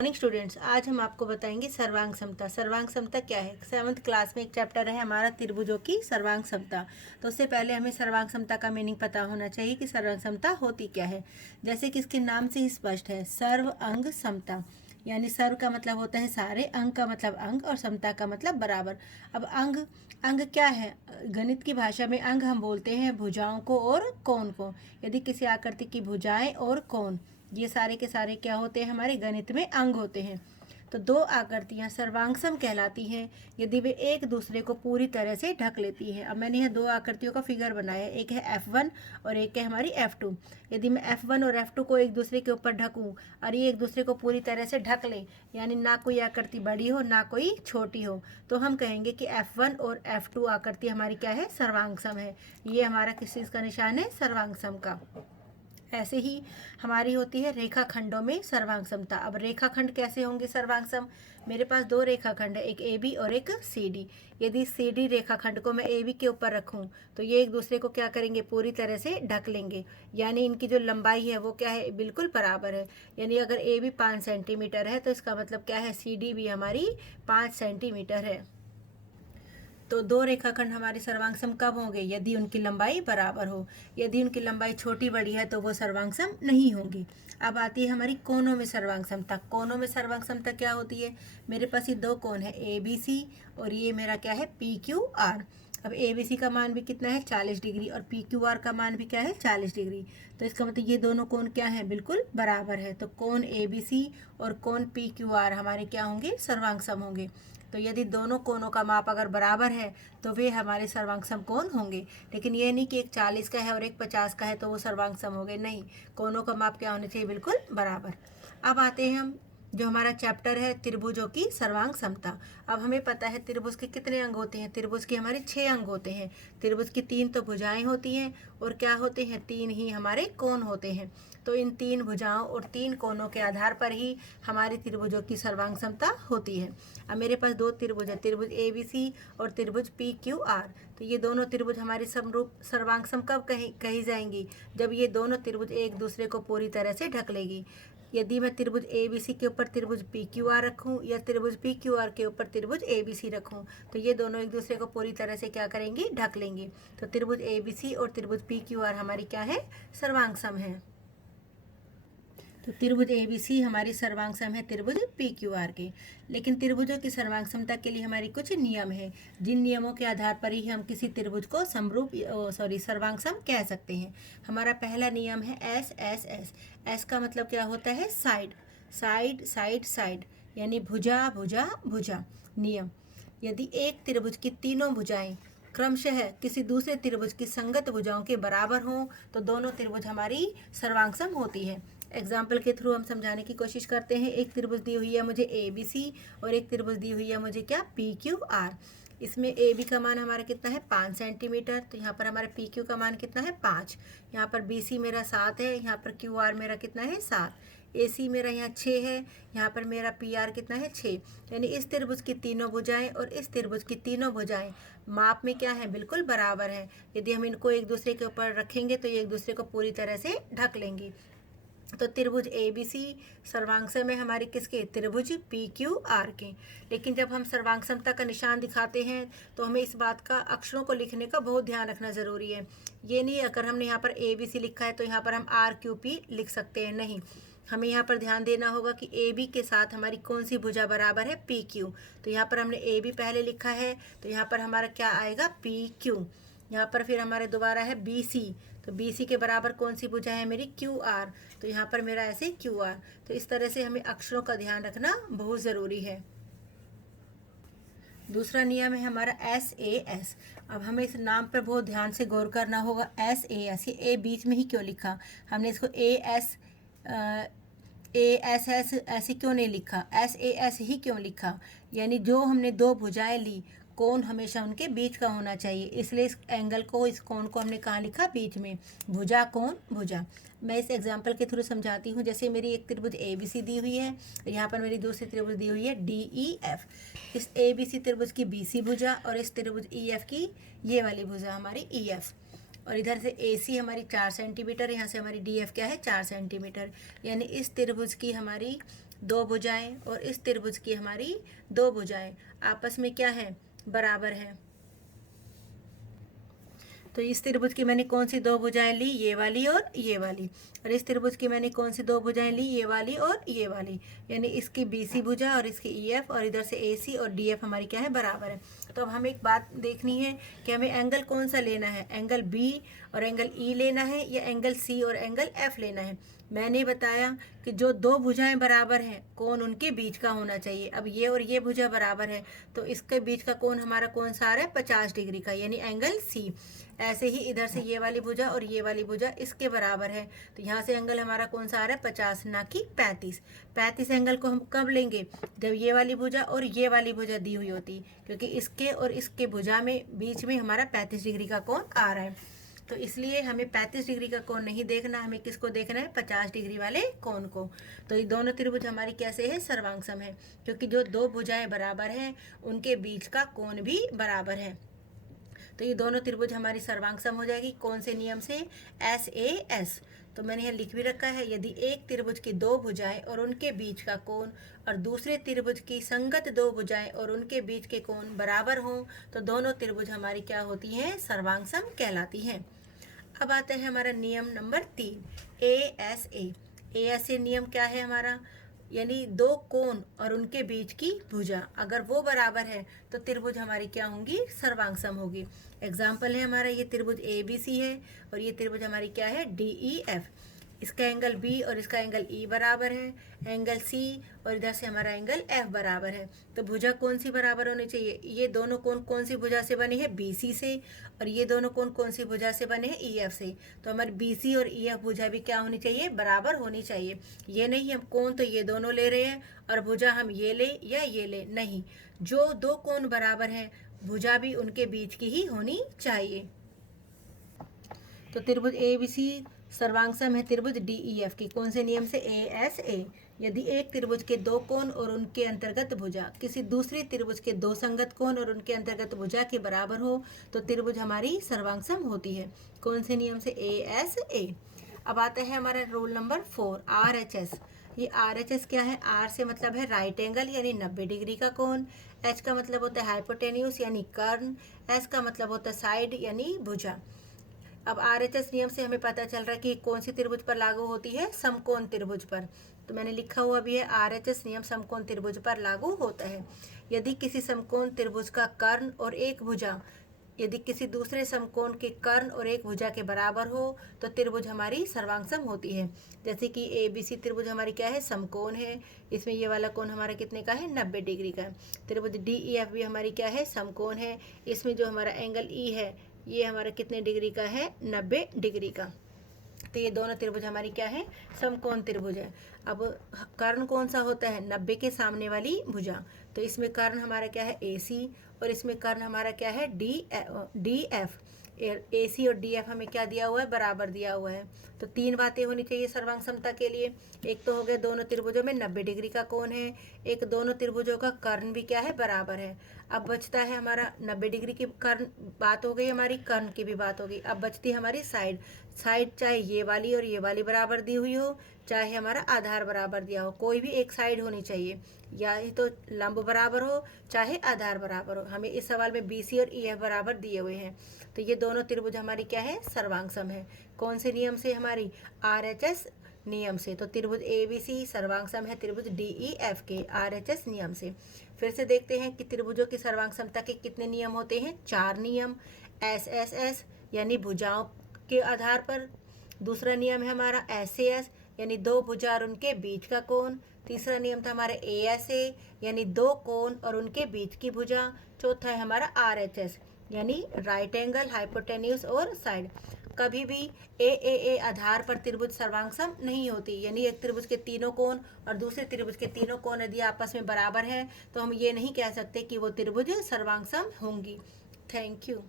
Morning students, आज हम आपको बताएंगे सर्वांग समता। सर्वांग समता क्या है? 7th क्लास में एक चैप्टर है हमारा त्रिभुजों की सर्वांग समता। तो उससे पहले हमें सर्वांग समता का मीनिंग पता होना चाहिए कि सर्वांग समता होती क्या है। जैसे कि इसके नाम से ही स्पष्ट है, सर्व अंग समता। यानी सर्व का मतलब होता है सारे, अंग का मतलब अंग और समता का मतलब बराबर। अब अंग अंग क्या है? गणित की भाषा में अंग हम बोलते हैं भुजाओं को और कोण को। यदि किसी आकृति की भुजाएं और कोण, ये सारे के सारे क्या होते हैं? हमारे गणित में अंग होते हैं। तो दो आकृतियां सर्वांगसम कहलाती हैं यदि वे एक दूसरे को पूरी तरह से ढक लेती हैं। अब मैंने यह दो आकृतियों का फिगर बनाया, एक है F1 और एक है हमारी F2। यदि मैं F1 और F2 को एक दूसरे के ऊपर ढकूं और ये एक दूसरे को पूरी तरह से ढक ले, यानी ना कोई आकृति बड़ी हो ना कोई छोटी हो, तो हम कहेंगे कि F1 और F2 आकृति हमारी क्या है? सर्वांगसम है। ये हमारा किस चीज़ का निशान है? सर्वांगसम का। ऐसे ही हमारी होती है रेखाखंडों में सर्वांग समता। अब रेखाखंड कैसे होंगे सर्वांगसम? मेरे पास दो रेखाखंड है, एक AB और एक CD। यदि CD रेखाखंड को मैं AB के ऊपर रखूं तो ये एक दूसरे को क्या करेंगे? पूरी तरह से ढक लेंगे। यानी इनकी जो लंबाई है वो क्या है? बिल्कुल बराबर है। यानी अगर AB 5 सेंटीमीटर है तो इसका मतलब क्या है? CD भी हमारी 5 सेंटीमीटर है। तो दो रेखाखंड हमारे सर्वांगसम कब होंगे? यदि उनकी लंबाई बराबर हो। यदि उनकी लंबाई छोटी बड़ी है तो वो सर्वांगसम नहीं होंगी। अब आती है हमारी कोनों में सर्वांगसमता। कोनों में सर्वांगसमता क्या होती है? मेरे पास ये दो कोण है ABC और ये मेरा क्या है? PQR। अब ABC का मान भी कितना है? 40 डिग्री और PQR का मान भी क्या है? 40 डिग्री। तो इसका मतलब ये दोनों कोण क्या है? बिल्कुल बराबर है। तो कोण ABC और कोण PQR हमारे क्या होंगे? सर्वांगसम होंगे। तो यदि दोनों कोणों का माप अगर बराबर है तो वे हमारे सर्वांगसम कोण होंगे। लेकिन ये नहीं कि एक 40 का है और एक 50 का है तो वो सर्वांगसम हो गए, नहीं। कोणों का माप क्या होना चाहिए? बिल्कुल बराबर। अब आते हैं हम जो हमारा चैप्टर है त्रिभुजों की सर्वांग समता। अब हमें पता है त्रिभुज के कितने अंग होते हैं? त्रिभुज के हमारे 6 अंग होते हैं। त्रिभुज की 3 तो भुजाएं होती हैं और क्या होते हैं? 3 ही हमारे कोण होते हैं। तो इन 3 भुजाओं और 3 कोणों के आधार पर ही हमारी त्रिभुजों की सर्वांग समता होती है। अब मेरे पास दो त्रिभुज है, त्रिभुज ABC और त्रिभुज PQR। तो ये दोनों त्रिभुज हमारी समरूप सर्वांगसम कब कही जाएंगी? जब ये दोनों त्रिभुज एक दूसरे को पूरी तरह से ढक लेगी। यदि मैं त्रिभुज ABC के ऊपर त्रिभुज PQR रखूं या त्रिभुज PQR के ऊपर त्रिभुज ABC रखूं तो ये दोनों एक दूसरे को पूरी तरह से क्या करेंगी? ढक लेंगी। तो त्रिभुज ABC और त्रिभुज PQR हमारी क्या है? सर्वांगसम है। तो त्रिभुज ABC हमारी सर्वांगसम है त्रिभुज PQR के। लेकिन त्रिभुजों की सर्वांगसमता के लिए हमारी कुछ नियम है, जिन नियमों के आधार पर ही हम किसी त्रिभुज को सर्वांगसम कह सकते हैं। हमारा पहला नियम है SSS। S का मतलब क्या होता है? साइड साइड साइड साइड, यानी भुजा भुजा भुजा। नियम: यदि एक त्रिभुज की तीनों भुजाएं क्रमशः किसी दूसरे त्रिभुज की संगत भुजाओं के बराबर हों तो दोनों त्रिभुज हमारी सर्वांगसम होती है। एग्जाम्पल के थ्रू हम समझाने की कोशिश करते हैं। एक त्रिभुज दी हुई है मुझे ABC और एक त्रिभुज दी हुई है मुझे क्या? PQR। इसमें AB का मान हमारा कितना है? 5 सेंटीमीटर। तो यहाँ पर हमारा PQ का मान कितना है? 5। यहाँ पर BC मेरा 7 है, यहाँ पर QR मेरा कितना है? 7। AC मेरा यहाँ 6 है, यहाँ पर मेरा PR कितना है? 6। यानी इस त्रिभुज की तीनों भुजाएं और इस त्रिभुज की तीनों भुजाएं माप में क्या है? बिल्कुल बराबर है। यदि हम इनको एक दूसरे के ऊपर रखेंगे तो ये एक दूसरे को पूरी तरह से ढक लेंगी। तो त्रिभुज ABC सर्वांगसम है हमारी किसके? त्रिभुज PQR के। लेकिन जब हम सर्वांगसमता का निशान दिखाते हैं तो हमें इस बात का अक्षरों को लिखने का बहुत ध्यान रखना ज़रूरी है। ये नहीं अगर हमने यहाँ पर ABC लिखा है तो यहाँ पर हम RQP लिख सकते हैं, नहीं। हमें यहाँ पर ध्यान देना होगा कि AB के साथ हमारी कौन सी भुजा बराबर है? PQ। तो यहाँ पर हमने AB पहले लिखा है तो यहाँ पर हमारा क्या आएगा? PQ। यहाँ पर फिर हमारे दोबारा है BC, तो BC के बराबर कौन सी भुजा है मेरी? QR। तो यहाँ पर मेरा ऐसे QR। तो इस तरह से हमें अक्षरों का ध्यान रखना बहुत ज़रूरी है। दूसरा नियम है हमारा SAS। अब हमें इस नाम पर बहुत ध्यान से गौर करना होगा। SAS, ये A बीच में ही क्यों लिखा? हमने इसको ASS ऐसे क्यों नहीं लिखा? SAS ही क्यों लिखा? यानी जो हमने दो भुजाएं ली, कोण हमेशा उनके बीच का होना चाहिए, इसलिए इस एंगल को, इस कोण को हमने कहाँ लिखा? बीच में। भुजा कोण भुजा। मैं इस एग्जाम्पल के थ्रू समझाती हूँ। जैसे मेरी एक त्रिभुज ABC दी हुई है, यहाँ पर मेरी दूसरी त्रिभुज दी हुई है DEF। इस ABC त्रिभुज की BC भुजा और इस त्रिभुज EF की ये वाली भुजा हमारी EF। और इधर से AC हमारी 4 सेंटीमीटर, यहाँ से हमारी DF क्या है? 4 सेंटीमीटर। यानी इस त्रिभुज की हमारी दो भुजाएं और इस त्रिभुज की हमारी दो भुजाएं आपस में क्या है, बराबर है। तो इस त्रिभुज की मैंने कौन सी दो भुजाएं ली, ये वाली और ये वाली, और इस त्रिभुज की मैंने कौन सी दो भुजाएं ली, ये वाली और ये वाली, यानी इसकी BC भुजा और इसकी EF और इधर से AC और DF हमारी क्या है, बराबर है। तो अब हमें एक बात देखनी है कि हमें एंगल कौन सा लेना है, एंगल B और एंगल E लेना है या एंगल C और एंगल F लेना है। मैंने बताया कि जो दो भुजाएं बराबर हैं कोण उनके बीच का होना चाहिए। अब ये और ये भुजा बराबर है तो इसके बीच का कोण हमारा कौन सा आ रहा है, 50 डिग्री का, यानी एंगल C। ऐसे ही इधर से ये वाली भुजा और ये वाली भुजा इसके बराबर है तो यहाँ से एंगल हमारा कौन सा आ रहा है, 50 ना कि 35। 35 एंगल को हम कब लेंगे, जब ये वाली भुजा और ये वाली भुजा दी हुई होती, क्योंकि इसके और इसके भुजा में बीच में हमारा 35 डिग्री का कोण आ रहा है। तो इसलिए हमें 35 डिग्री का कोण नहीं देखना, हमें किसको देखना है, 50 डिग्री वाले कोण को। तो ये दोनों त्रिभुज हमारी कैसे है, सर्वांगसम है, क्योंकि जो दो भुजाएं बराबर हैं उनके बीच का कोण भी बराबर है। तो ये दोनों त्रिभुज हमारी सर्वांगसम हो जाएगी कौन से नियम से, SAS। तो मैंने यहाँ लिख भी रखा है, यदि एक त्रिभुज की दो भुजाएं और उनके बीच का कोण और दूसरे त्रिभुज की संगत दो भुजाएं और उनके बीच के कोण बराबर हों तो दोनों त्रिभुज हमारी क्या होती हैं, सर्वांगसम कहलाती हैं। अब आता है हमारा नियम नंबर 3, ASA। ASA नियम क्या है हमारा, यानी दो कोण और उनके बीच की भुजा अगर वो बराबर है तो त्रिभुज हमारी क्या होंगी, सर्वांगसम होगी। एग्जाम्पल है हमारा ये त्रिभुज ABC है और ये त्रिभुज हमारी क्या है, DEF। इसका एंगल B और इसका एंगल E बराबर है, एंगल C और इधर से हमारा एंगल F बराबर है। तो भुजा कौन सी बराबर होनी चाहिए, ये दोनों कोण कौन सी भुजा से बने हैं, BC से, और ये दोनों कोण कौन सी भुजा से बने हैं, EF से। तो हमारी BC और EF भुजा भी क्या होनी चाहिए, बराबर होनी चाहिए। ये नहीं हम कोण तो ये दोनों ले रहे हैं और भुजा हम ये ले या ये ले, नहीं, जो दो कोण बराबर हैं भुजा भी उनके बीच की ही होनी चाहिए। तो त्रिभुज ABC सर्वांगसम है त्रिभुज DEF की कौन से नियम से, ASA। यदि एक त्रिभुज के दो कोण और उनके अंतर्गत भुजा किसी दूसरे त्रिभुज के दो संगत कोण और उनके अंतर्गत भुजा के बराबर हो तो त्रिभुज हमारी सर्वांगसम होती है कौन से नियम से, ASA। अब आता है हमारा रोल नंबर 4, RHS। ये RHS क्या है, R से मतलब है राइट एंगल यानी 90 डिग्री का कोण, H का मतलब होता है हाइपोटेन्यूस यानी कर्ण, S का मतलब होता है साइड यानी भुजा। अब RHS नियम से हमें पता चल रहा है कि कौन सी त्रिभुज पर लागू होती है, समकोण त्रिभुज पर। तो मैंने लिखा हुआ भी है RHS नियम समकोण त्रिभुज पर लागू होता है। यदि किसी समकोण त्रिभुज का कर्ण और एक भुजा यदि किसी दूसरे समकोण के कर्ण और एक भुजा के बराबर हो तो त्रिभुज हमारी सर्वांगसम होती है। जैसे कि ABC त्रिभुज हमारी क्या है, समकोण है, इसमें ये वाला कोण हमारा कितने का है, 90 डिग्री का। त्रिभुज DEF भी हमारी क्या है, समकोण है, इसमें जो हमारा एंगल E है ये हमारा कितने डिग्री का है, 90 डिग्री का। तो ये दोनों त्रिभुज हमारी क्या है, समकोण त्रिभुज है। अब कर्ण कौन सा होता है, 90 के सामने वाली भुजा। तो इसमें कर्ण हमारा क्या है, AC और इसमें कर्ण हमारा क्या है, DF। AC और DF हमें क्या दिया हुआ है, बराबर दिया हुआ है। तो तीन बातें होनी चाहिए सर्वांग समता के लिए। एक तो हो गया दोनों त्रिभुजों में 90 डिग्री का कोण है, एक दोनों त्रिभुजों का कर्ण भी क्या है, बराबर है। अब बचता है हमारा 90 डिग्री की कर्ण बात हो गई, हमारी कर्ण की भी बात हो गई। अब बचती है हमारी साइड। साइड चाहे ये वाली और ये वाली बराबर दी हुई हो, चाहे हमारा आधार बराबर दिया हो, कोई भी एक साइड होनी चाहिए, या ही तो लंब बराबर हो चाहे आधार बराबर हो। हमें इस सवाल में BC और EF बराबर दिए हुए हैं। तो ये दोनों त्रिभुज हमारी क्या है, सर्वांगसम है। कौन से नियम से, हमारी RHS नियम से। तो त्रिभुज ABC सर्वांगसम है त्रिभुज DEF के RHS नियम से। फिर से देखते हैं कि त्रिभुजों की सर्वांगसमता के कितने नियम होते हैं, 4 नियम। SSS यानी भुजाओं के आधार पर। दूसरा नियम है हमारा SAS यानी दो भुजा और उनके बीच का कोण। तीसरा नियम था हमारा ASA यानी दो कोण और उनके बीच की भुजा। चौथा है हमारा RHS यानी राइट एंगल, हाइपोटेन्यूस और साइड। कभी भी AAA आधार पर त्रिभुज सर्वांगसम नहीं होती, यानी एक त्रिभुज के तीनों कोण और दूसरे त्रिभुज के तीनों कोण यदि आपस में बराबर हैं तो हम ये नहीं कह सकते कि वो त्रिभुज सर्वांगसम होंगी। Thank you.